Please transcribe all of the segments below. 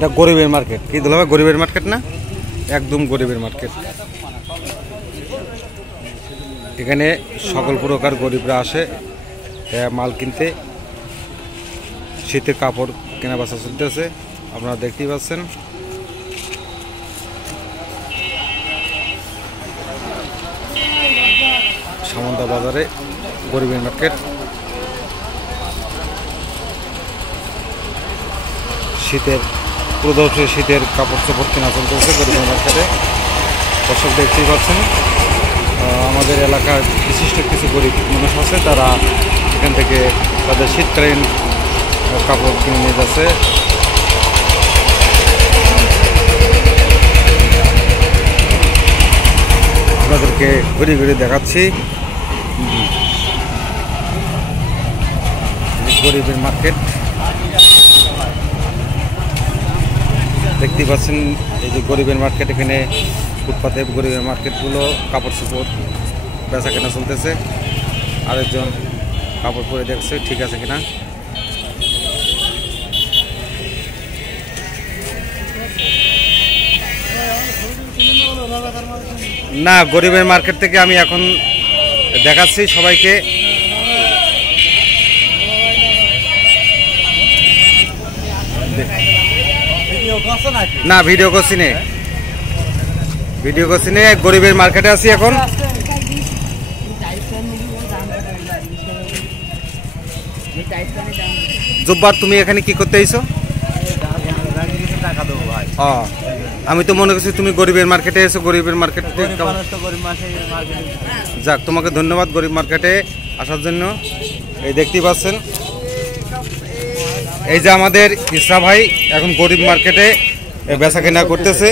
এটা গরিবের মার্কেট। কি দুলাভাই, গরিবের মার্কেট না? একদম গরিবের মার্কেট। এখানে সকল প্রকার গরিবরা আসে মাল কিনতে। শীতের কাপড় কেনা বেচা চলতেছে, আপনারা দেখতেই পাচ্ছেন। সামন্ত বাজারে গরিবের মার্কেট। শীতের প্রদর্শনী, শীতের কাপড় চোপড় কেনা চলতেছে গরিবের মার্কেটে। দর্শক দেখতেই পাচ্ছেন, আমাদের এলাকার বিশিষ্ট কিছু গরিব মানুষ আছে, তারা এখান থেকে তাদের শীতকালীন কাপড় কিনে নিয়ে যাচ্ছে। আপনাদেরকে ঘুরে ঘুরে দেখাচ্ছি গরিবের মার্কেট। দেখতেই পাচ্ছেন এই যে গরিবের মার্কেট। এখানে ফুটপাতে গরিবের মার্কেটগুলো কাপড় চোপড় বেচা কেনা চলতেছে। আরেকজন কাপড় পরে দেখছে ঠিক আছে কিনা। না, গরিবের মার্কেট থেকে আমি এখন দেখাচ্ছি সবাইকে। না, ভিডিও করছি নে, ভিডিও করছি নে। গরিবের মার্কেটে আছি এখন। জব্বার, তুমি এখানে কি করতে আইছো? আমি তো মনে করছি তুমি গরিবের মার্কেটে এসো। গরিবের মার্কেটে যাক, তোমাকে ধন্যবাদ গরিব মার্কেটে আসার জন্য। এই দেখতেই পাচ্ছেন, এই যে আমাদের ইসরা ভাই এখন গরিব মার্কেটে বেচা কেনা করতেছে।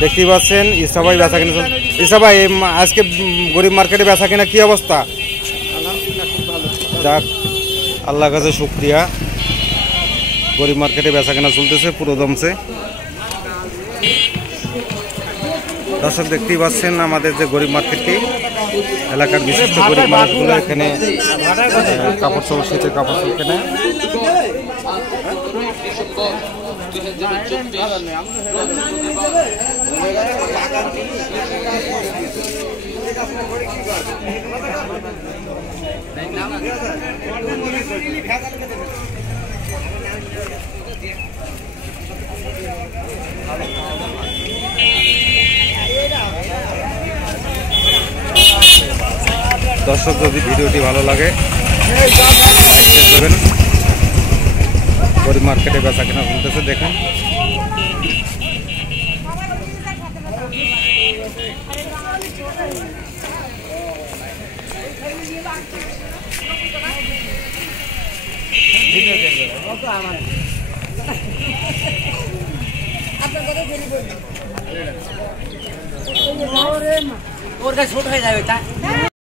দেখতেই পাচ্ছেন ইসরা ভাই বেচা কেনা। ইসরা ভাই, আজকে গরিব মার্কেটে বেচা কেনা কি অবস্থা? যাক, আল্লাহর কাছে শুকরিয়া। গরিব মার্কেটে বেচা কেনা চলতেছে পুরো দমছে। দর্শক দেখতেই পাচ্ছেন আমাদের যে গরিব মার্কেটটি, এলাকার বিশিষ্ট গরিব মানুষগুলো এখানে কাপড় চোপড়, শীতের কাপড় চোপড় কেনে। দর্শক, যদি ভিডিওটি ভালো লাগে গরিব মার্কেটে বেচা কেনা চলতেছে দেখেন। ওর কাছে ছোট হয়ে যাবে তা।